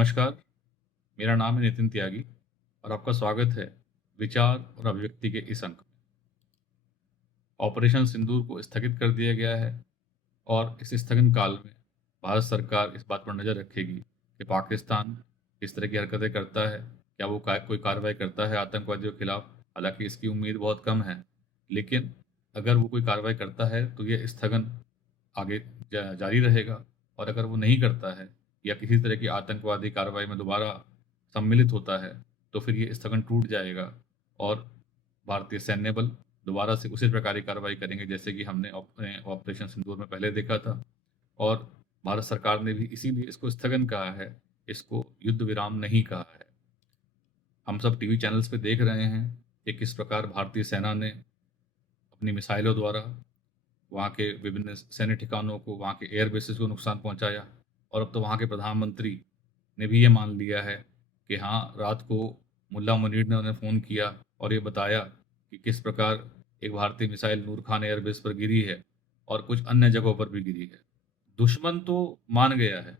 नमस्कार, मेरा नाम है नितिन त्यागी और आपका स्वागत है विचार और अभिव्यक्ति के इस अंक में। ऑपरेशन सिंदूर को स्थगित कर दिया गया है और इस स्थगन काल में भारत सरकार इस बात पर नज़र रखेगी कि पाकिस्तान किस तरह की हरकतें करता है, क्या वो कोई कार्रवाई करता है आतंकवादियों के खिलाफ। हालांकि इसकी उम्मीद बहुत कम है, लेकिन अगर वो कोई कार्रवाई करता है तो ये स्थगन आगे जारी रहेगा। और अगर वो नहीं करता है या किसी तरह की आतंकवादी कार्रवाई में दोबारा सम्मिलित होता है तो फिर ये स्थगन टूट जाएगा और भारतीय सैन्य बल दोबारा से उसी प्रकार की कार्रवाई करेंगे जैसे कि हमने ऑपरेशन सिंदूर में पहले देखा था। और भारत सरकार ने भी इसीलिए इसको स्थगन कहा है, इसको युद्ध विराम नहीं कहा है। हम सब टीवी चैनल्स पे देख रहे हैं कि किस प्रकार भारतीय सेना ने अपनी मिसाइलों द्वारा वहाँ के विभिन्न सैन्य ठिकानों को, वहाँ के एयर बेसिस को नुकसान पहुँचाया। और अब तो वहाँ के प्रधानमंत्री ने भी ये मान लिया है कि हाँ, रात को मुल्ला मुनीर ने उन्हें फ़ोन किया और ये बताया कि किस प्रकार एक भारतीय मिसाइल नूर खान एयरबेस पर गिरी है और कुछ अन्य जगहों पर भी गिरी है। दुश्मन तो मान गया है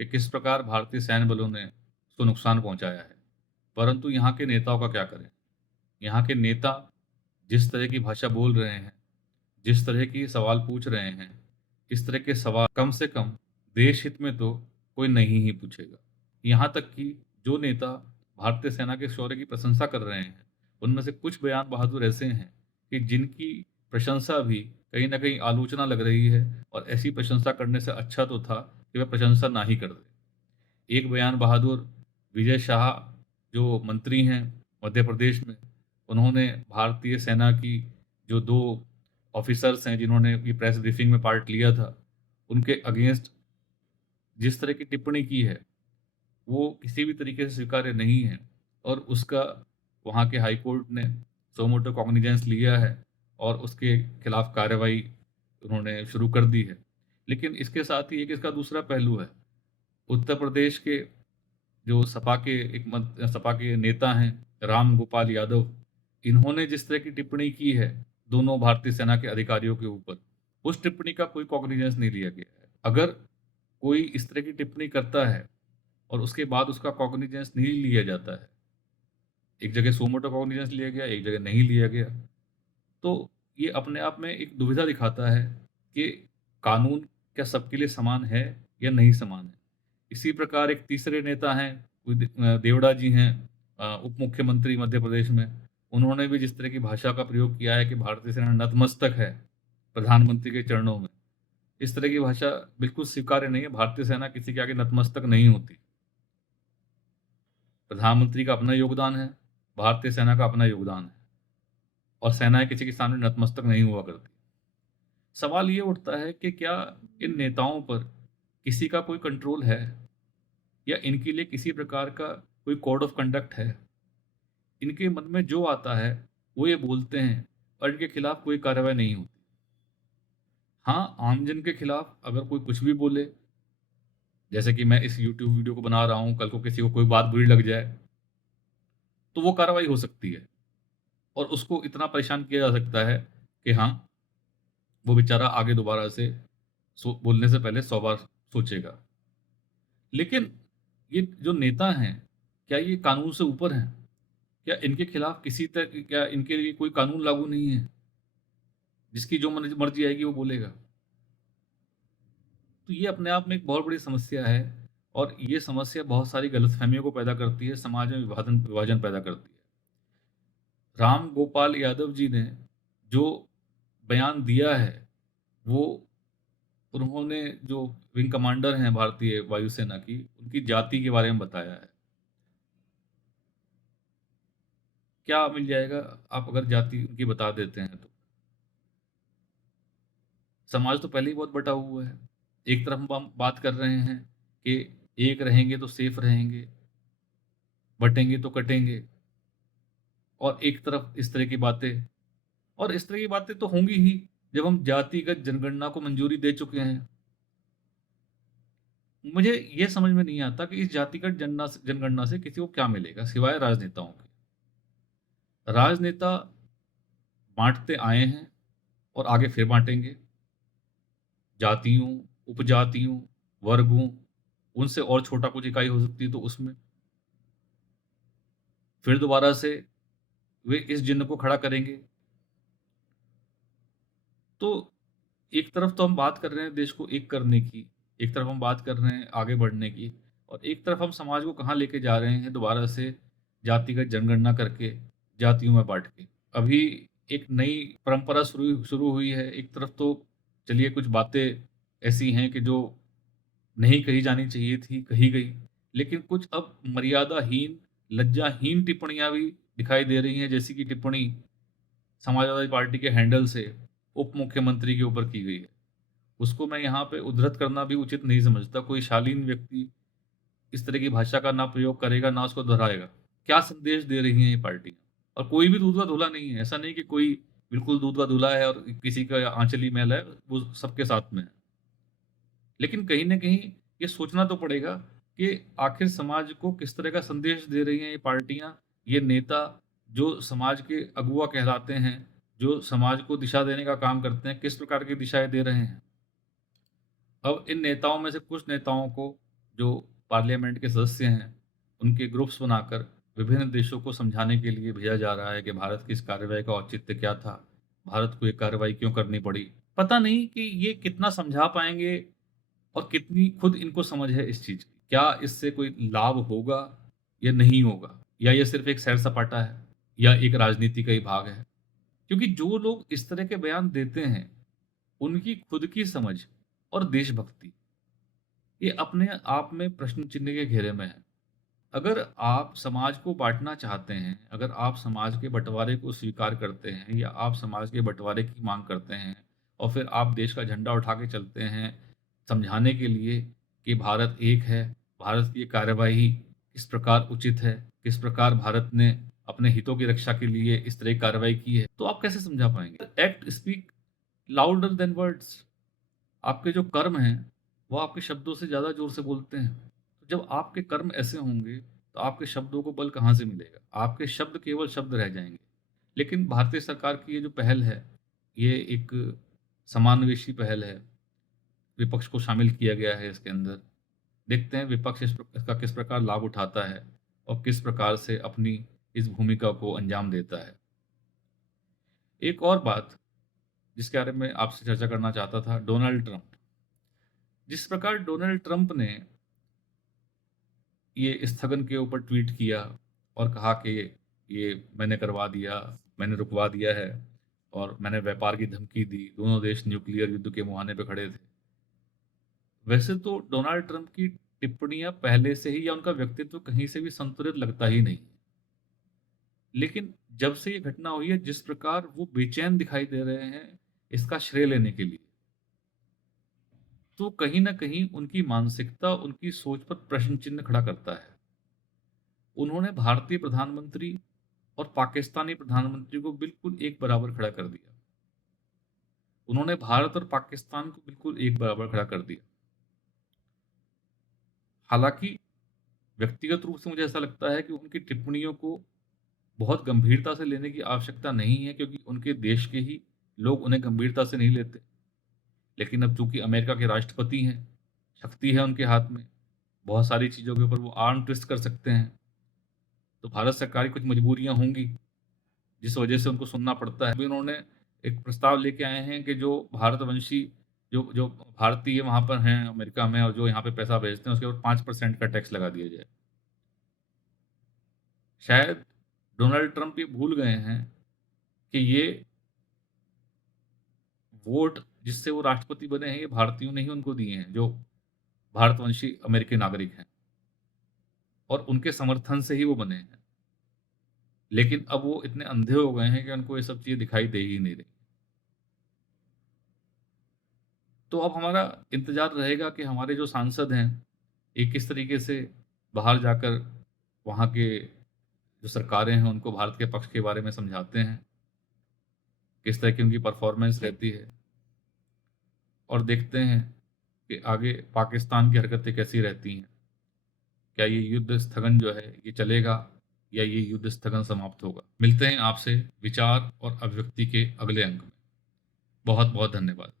कि किस प्रकार भारतीय सैन्य बलों ने उसको नुकसान पहुंचाया है, परंतु यहाँ के नेताओं का क्या करें। यहाँ के नेता जिस तरह की भाषा बोल रहे हैं, जिस तरह की सवाल पूछ रहे हैं, इस तरह के सवाल कम से कम देश हित में तो कोई नहीं ही पूछेगा। यहाँ तक कि जो नेता भारतीय सेना के शौर्य की प्रशंसा कर रहे हैं, उनमें से कुछ बयान बहादुर ऐसे हैं कि जिनकी प्रशंसा भी कहीं ना कहीं आलोचना लग रही है। और ऐसी प्रशंसा करने से अच्छा तो था कि वे प्रशंसा ना ही कर दे। एक बयान बहादुर विजय शाह, जो मंत्री हैं मध्य प्रदेश में, उन्होंने भारतीय सेना की जो दो ऑफिसर्स हैं जिन्होंने ये प्रेस ब्रीफिंग में पार्ट लिया था, उनके अगेंस्ट जिस तरह की टिप्पणी की है वो किसी भी तरीके से स्वीकार्य नहीं है। और उसका वहाँ के हाई कोर्ट ने सोमोटो कॉग्निजेंस लिया है और उसके खिलाफ कार्रवाई उन्होंने शुरू कर दी है। लेकिन इसके साथ ही एक इसका दूसरा पहलू है। उत्तर प्रदेश के जो सपा के नेता हैं राम गोपाल यादव, इन्होंने जिस तरह की टिप्पणी की है दोनों भारतीय सेना के अधिकारियों के ऊपर, उस टिप्पणी का कोई कॉग्निजेंस नहीं लिया गया है। अगर कोई इस तरह की टिप्पणी करता है और उसके बाद उसका कॉग्निजेंस नहीं लिया जाता है, एक जगह सोमोटो कॉग्निजेंस लिया गया, एक जगह नहीं लिया गया, तो ये अपने आप में एक दुविधा दिखाता है कि कानून क्या सबके लिए समान है या नहीं समान है। इसी प्रकार एक तीसरे नेता हैं, देवड़ा जी हैं, उप मुख्यमंत्री मध्य प्रदेश में, उन्होंने भी जिस तरह की भाषा का प्रयोग किया है कि भारतीय सेना नतमस्तक है प्रधानमंत्री के चरणों में, इस तरह की भाषा बिल्कुल स्वीकार्य नहीं है। भारतीय सेना किसी के आगे नतमस्तक नहीं होती। प्रधानमंत्री का अपना योगदान है, भारतीय सेना का अपना योगदान है, और सेनाएं किसी के सामने नतमस्तक नहीं हुआ करती। सवाल ये उठता है कि क्या इन नेताओं पर किसी का कोई कंट्रोल है या इनके लिए किसी प्रकार का कोई कोड ऑफ कंडक्ट है। इनके मन में जो आता है वो ये बोलते हैं और इनके खिलाफ कोई कार्रवाई नहीं होती। हाँ, आमजन के खिलाफ अगर कोई कुछ भी बोले, जैसे कि मैं इस यूट्यूब वीडियो को बना रहा हूँ, कल को किसी को कोई बात बुरी लग जाए तो वो कार्रवाई हो सकती है और उसको इतना परेशान किया जा सकता है कि हाँ, वो बेचारा आगे दोबारा से बोलने से पहले 100 बार सोचेगा। लेकिन ये जो नेता हैं, क्या ये कानून से ऊपर हैं? क्या इनके खिलाफ किसी तरह, क्या इनके लिए कोई कानून लागू नहीं है? जिसकी जो मर्जी आएगी वो बोलेगा। तो ये अपने आप में एक बहुत बड़ी समस्या है और ये समस्या बहुत सारी गलतफहमियों को पैदा करती है, समाज में विभाजन विभाजन पैदा करती है। राम गोपाल यादव जी ने जो बयान दिया है, वो उन्होंने जो विंग कमांडर हैं भारतीय वायुसेना की, उनकी जाति के बारे में बताया है। क्या मिल जाएगा आप अगर जाति उनकी बता देते हैं तो? समाज तो पहले ही बहुत बटा हुआ है। एक तरफ हम बात कर रहे हैं कि एक रहेंगे तो सेफ रहेंगे, बटेंगे तो कटेंगे, और एक तरफ इस तरह की बातें। और इस तरह की बातें तो होंगी ही जब हम जातिगत जनगणना को मंजूरी दे चुके हैं। मुझे ये समझ में नहीं आता कि इस जातिगत जनगणना से किसी को क्या मिलेगा सिवाय राजनेताओं के। राजनेता बांटते आए हैं और आगे फिर बांटेंगे, जातियों, उपजातियों, वर्गों, उनसे और छोटा कुछ इकाई हो सकती है तो उसमें। फिर दोबारा से वे इस जिन्न को खड़ा करेंगे। तो एक तरफ तो हम बात कर रहे हैं देश को एक करने की, एक तरफ हम बात कर रहे हैं आगे बढ़ने की, और एक तरफ हम समाज को कहाँ लेके जा रहे हैं दोबारा से जातिगत जनगणना करके, जातियों में बाँट के। अभी एक नई परंपरा शुरू शुरू हुई है। एक तरफ तो चलिए कुछ बातें ऐसी हैं कि जो नहीं कही जानी चाहिए थी, कही गई। लेकिन कुछ अब मर्यादाहीन, लज्जाहीन टिप्पणियाँ भी दिखाई दे रही हैं, जैसी कि टिप्पणी समाजवादी पार्टी के हैंडल से उप मुख्यमंत्री के ऊपर की गई है। उसको मैं यहाँ पे उद्धृत करना भी उचित नहीं समझता। कोई शालीन व्यक्ति इस तरह की भाषा का ना प्रयोग करेगा, ना उसको दोहराएगा। क्या संदेश दे रही हैं ये पार्टी? और कोई भी दूध का धुला नहीं है। ऐसा नहीं कि कोई बिल्कुल दूध का धुला है और किसी का आँचल ही मैला है, वो सबके साथ में है। लेकिन कहीं न कहीं ये सोचना तो पड़ेगा कि आखिर समाज को किस तरह का संदेश दे रही हैं ये पार्टियाँ, ये नेता जो समाज के अगुवा कहलाते हैं, जो समाज को दिशा देने का काम करते हैं, किस प्रकार की दिशाएँ दे रहे हैं। अब इन नेताओं में से कुछ नेताओं को जो पार्लियामेंट के सदस्य हैं, उनके ग्रुप्स बनाकर विभिन्न देशों को समझाने के लिए भेजा जा रहा है कि भारत की इस कार्रवाई का औचित्य क्या था, भारत को ये कार्रवाई क्यों करनी पड़ी। पता नहीं कि ये कितना समझा पाएँगे और कितनी खुद इनको समझ है इस चीज़ की। क्या इससे कोई लाभ होगा या नहीं होगा? या ये सिर्फ़ एक सैर-सपाटा है या एक राजनीति का ही भाग है? क्योंकि जो लोग इस तरह के बयान देते हैं, उनकी खुद की समझ और देशभक्ति, ये अपने आप में प्रश्न चिन्ह के घेरे में है। अगर आप समाज को बाँटना चाहते हैं, अगर आप समाज के बँटवारे को स्वीकार करते हैं या आप समाज के बँटवारे की माँग करते हैं और फिर आप देश का झंडा उठा के चलते हैं, समझाने के लिए कि भारत एक है, भारत की ये कार्यवाही किस प्रकार उचित है, किस प्रकार भारत ने अपने हितों की रक्षा के लिए इस तरह की कार्रवाई की है, तो आप कैसे समझा पाएँगे? Act speak louder than words. आपके जो कर्म हैं, वो आपके शब्दों से ज़्यादा ज़ोर से बोलते हैं। तो जब आपके कर्म ऐसे होंगे, तो आपके शब्दों को बल कहाँ से मिलेगा? आपके शब्द केवल शब्द रह जाएँगे। लेकिन भारतीय सरकार की ये जो पहल है, ये एक समावेशी पहल है। विपक्ष को शामिल किया गया है इसके अंदर। देखते हैं विपक्ष इसका किस प्रकार लाभ उठाता है और किस प्रकार से अपनी इस भूमिका को अंजाम देता है। एक और बात जिसके बारे में आपसे चर्चा करना चाहता था, डोनाल्ड ट्रंप। जिस प्रकार डोनाल्ड ट्रंप ने ये स्थगन के ऊपर ट्वीट किया और कहा कि ये मैंने करवा दिया, मैंने रुकवा दिया है और मैंने व्यापार की धमकी दी, दोनों देश न्यूक्लियर युद्ध के मुहाने पे खड़े थे। वैसे तो डोनाल्ड ट्रंप की टिप्पणियां पहले से ही या उनका व्यक्तित्व कहीं से भी संतुलित लगता ही नहीं। लेकिन जब से ये घटना हुई है, जिस प्रकार वो बेचैन दिखाई दे रहे हैं इसका श्रेय लेने के लिए, तो कहीं न कहीं उनकी मानसिकता, उनकी सोच पर प्रश्न चिन्ह खड़ा करता है। उन्होंने भारतीय प्रधानमंत्री और पाकिस्तानी प्रधानमंत्री को बिल्कुल एक बराबर खड़ा कर दिया। उन्होंने भारत और पाकिस्तान को बिल्कुल एक बराबर खड़ा कर दिया। हालाँकि व्यक्तिगत रूप से मुझे ऐसा लगता है कि उनकी टिप्पणियों को बहुत गंभीरता से लेने की आवश्यकता नहीं है, क्योंकि उनके देश के ही लोग उन्हें गंभीरता से नहीं लेते। लेकिन अब चूँकि अमेरिका के राष्ट्रपति हैं, शक्ति है उनके हाथ में, बहुत सारी चीज़ों के ऊपर वो आर्म ट्विस्ट कर सकते हैं। तो भारत सरकार की कुछ मजबूरियाँ होंगी, जिस वजह से उनको सुनना पड़ता है। अभी उन्होंने एक प्रस्ताव लेके आए हैं कि जो भारतवंशी जो जो भारतीय वहाँ पर हैं अमेरिका में और जो यहाँ पे पैसा भेजते हैं, उसके ऊपर 5% का टैक्स लगा दिया जाए। शायद डोनाल्ड ट्रंप ये भूल गए हैं कि ये वोट जिससे वो राष्ट्रपति बने हैं, ये भारतीयों ने ही उनको दिए हैं, जो भारतवंशी अमेरिकी नागरिक हैं, और उनके समर्थन से ही वो बने हैं। लेकिन अब वो इतने अंधे हो गए हैं कि उनको ये सब चीज़ें दिखाई दे ही नहीं रही। तो अब हमारा इंतज़ार रहेगा कि हमारे जो सांसद हैं, ये किस तरीके से बाहर जाकर वहाँ के जो सरकारें हैं, उनको भारत के पक्ष के बारे में समझाते हैं, किस तरह की उनकी परफ़ॉर्मेंस रहती है, और देखते हैं कि आगे पाकिस्तान की हरकतें कैसी रहती हैं। क्या ये युद्ध स्थगन जो है, ये चलेगा या ये युद्ध स्थगन समाप्त होगा? मिलते हैं आपसे विचार और अभिव्यक्ति के अगले अंक में। बहुत-बहुत धन्यवाद।